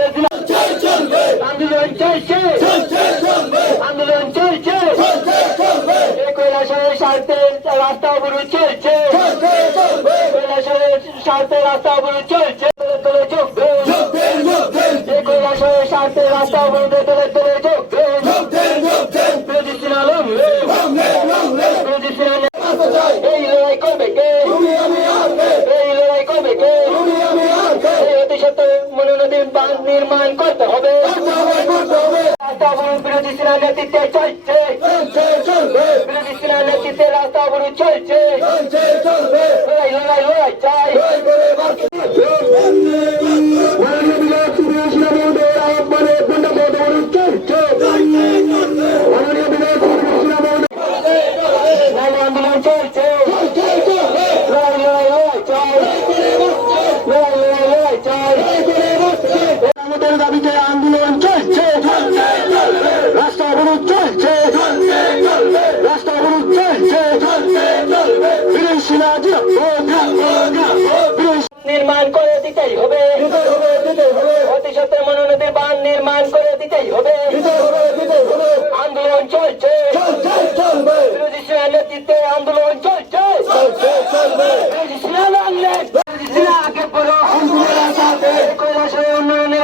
হয়েছিল আন্দোলন চলছে। আন্দোলন চলছে কৈলাসের স্বার্থে রাস্তা অবরোধ চলছে কৈলাসের স্বার্থে রাস্তা অবরোধ চলছে তোলে তোলে চোখ কৈলাসের স্বার্থে রাস্তা অবরোধে তোলে তোলে মনোনদীর বাঁধ নির্মাণ করতে হবে। রাস্তা অবরোধ বিরোধী সেনার নেতৃত্বে চলছে। বিরোধী সেনার নেতৃত্বে রাস্তা অবরোধ চলছে। আমাদের দাবিতে আন্দোলন চলছে। রাস্তা অবরোধ চলছে। রাস্তা অবরোধ চলছে। ফিরে সেনা নির্মাণ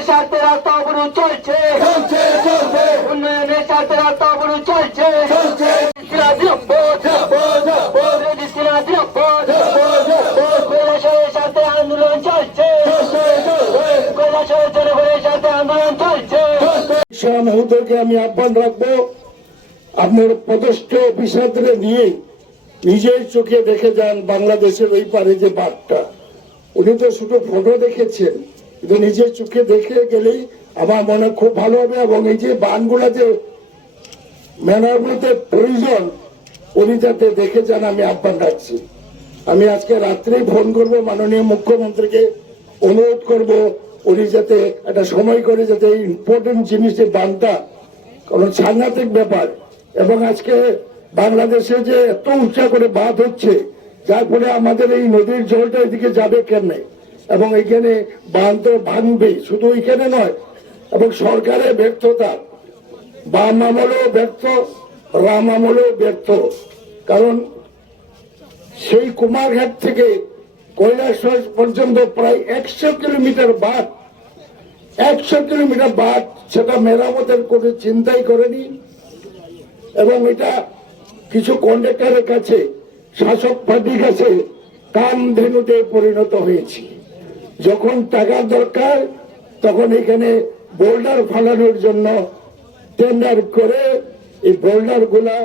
স্বার্থে রাস্তা অবরোধ চলছে। উন্নয়নের স্বার্থে রাস্তা অবরোধ চলছে। চলছে। চলছে। আমি আহ্বান রাখব আপনার পদস্থ অফিসারদের নিয়ে নিজের চোখে দেখে যান বাংলাদেশের ওই পারে যে বাঘটা। উনি তো শুধু ফটো দেখেছেন। কিন্তু নিজের চোখে দেখে গেলেই আমার মনে খুব ভালো হবে এবং এই যে বানগুলা যে মেনারগুলোতে প্রয়োজন, উনি যাতে দেখে যান, আমি আহ্বান রাখছি। আমি আজকে রাত্রেই ফোন করব, মাননীয় মুখ্যমন্ত্রীকে অনুরোধ করব, উনি যাতে একটা সময় করে যাতে এই ইম্পর্টেন্ট জিনিসের বানটা কারণ সাংঘাতিক ব্যাপার, এবং আজকে বাংলাদেশে যে এত উঁচা করে বাঁধ হচ্ছে, যার ফলে আমাদের এই নদীর জলটা এদিকে যাবে কেন কেমনে? এবং এখানে বাঁধ ভাঙবে শুধু এখানে নয়, এবং সরকারের ব্যর্থতা। বাম আমলেও ব্যর্থ, রাম আমলেও ব্যর্থ। কারণ সেই কুমারঘাট থেকে কৈলাসহর পর্যন্ত প্রায় একশো কিলোমিটার বাদ একশো কিলোমিটার বাদ সেটা মেরামতের কোনো চিন্তাই করেনি। এবং এটা কিছু কন্ডাক্টরের কাছে, শাসক পার্টির কাছে কাম ধেনুতে পরিণত হয়েছে। যখন টাকার দরকার, তখন এখানে বোল্ডার ফালানোর জন্য টেন্ডার করে এই বোল্ডারগুলা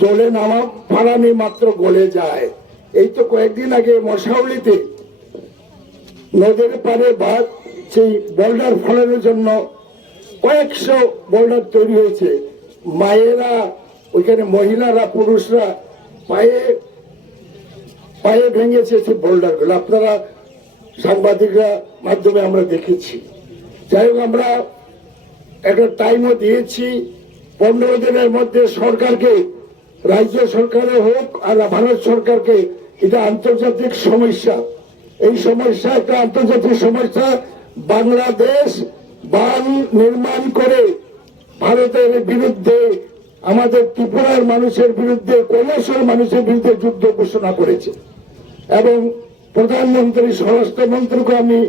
জলে নামা, ফালানি মাত্র গলে যায়। এই তো কয়েকদিন আগে মশাউলিতে নদীর পারে বাদ সেই বোল্ডার ফলানোর জন্য কয়েকশো বোল্ডার তৈরি হয়েছে। মায়েরা, ওইখানে মহিলারা, পুরুষরা পায়ে পায়ে ভেঙেছে সেই বোল্ডারগুলো আপনারা সাংবাদিকরা মাধ্যমে আমরা দেখেছি। যাই হোক, আমরা একটা টাইমও দিয়েছি। পনেরো দিনের মধ্যে সরকারকে, রাজ্য সরকারে হোক আর ভারত সরকারকে, এটা আন্তর্জাতিক সমস্যা। এই সমস্যা একটা আন্তর্জাতিক সমস্যা। বাংলাদেশ বান নির্মাণ করে ভারতের বিরুদ্ধে, আমাদের ত্রিপুরার মানুষের বিরুদ্ধে, কৈলাসের মানুষের বিরুদ্ধে যুদ্ধ ঘোষণা করেছে। এবং প্রধানমন্ত্রী, স্বরাষ্ট্রমন্ত্রীকে আমি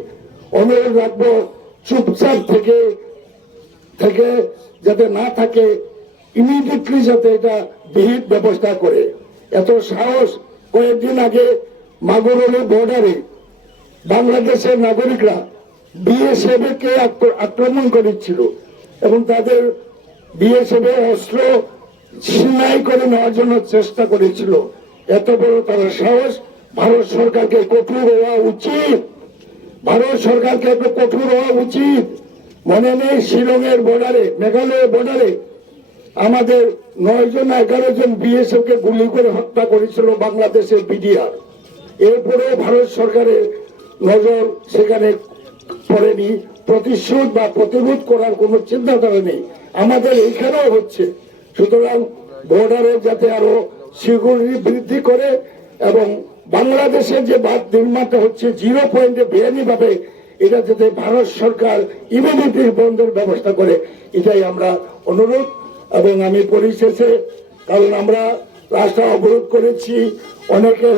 অনুরোধ রাখব চুপচাপ থেকে থেকে যাতে না থাকে ইমিডিয়েটলি যাতে এটা বিহিত ব্যবস্থা করে। এত সাহস কয়েকদিন আগে মাগুরলি বর্ডারে বাংলাদেশের নাগরিকরা বিএসএফ কে আক্র- আক্রমণ করেছিল এবং তাদের বিএসএফ অস্ত্র ছিনাই করে নেওয়ার জন্য চেষ্টা করেছিল। এত বড় তারা সাহস ভারত সরকারকে কঠোর হওয়া উচিত। ভারত সরকারকে একটু কঠোর হওয়া উচিত। মনে নেই শিলংয়ের বর্ডারে মেঘালয়ের বর্ডারে আমাদের নয় জন, এগারো জন বিএসএফ কে গুলি করে হত্যা করেছিল বাংলাদেশের বিডিআর এরপরেও ভারত সরকারের নজর সেখানে পড়েনি। প্রতিশোধ বা প্রতিরোধ করার কোনো চিন্তাধারা নেই। আমাদের এইখানেও হচ্ছে। সুতরাং বর্ডারে যাতে আরও সিকিউরিটি বৃদ্ধি করে এবং বাংলাদেশের যে বাদ নির্মাণটা হচ্ছে জিরো পয়েন্টে বেআইনি ভাবে এটা যাতে ভারত সরকার ইমিডিয়েটলি বন্ধের ব্যবস্থা করে, এটাই আমরা অনুরোধ। এবং আমি পরিশেষে, কারণ আমরা রাস্তা অবরোধ করেছি অনেকের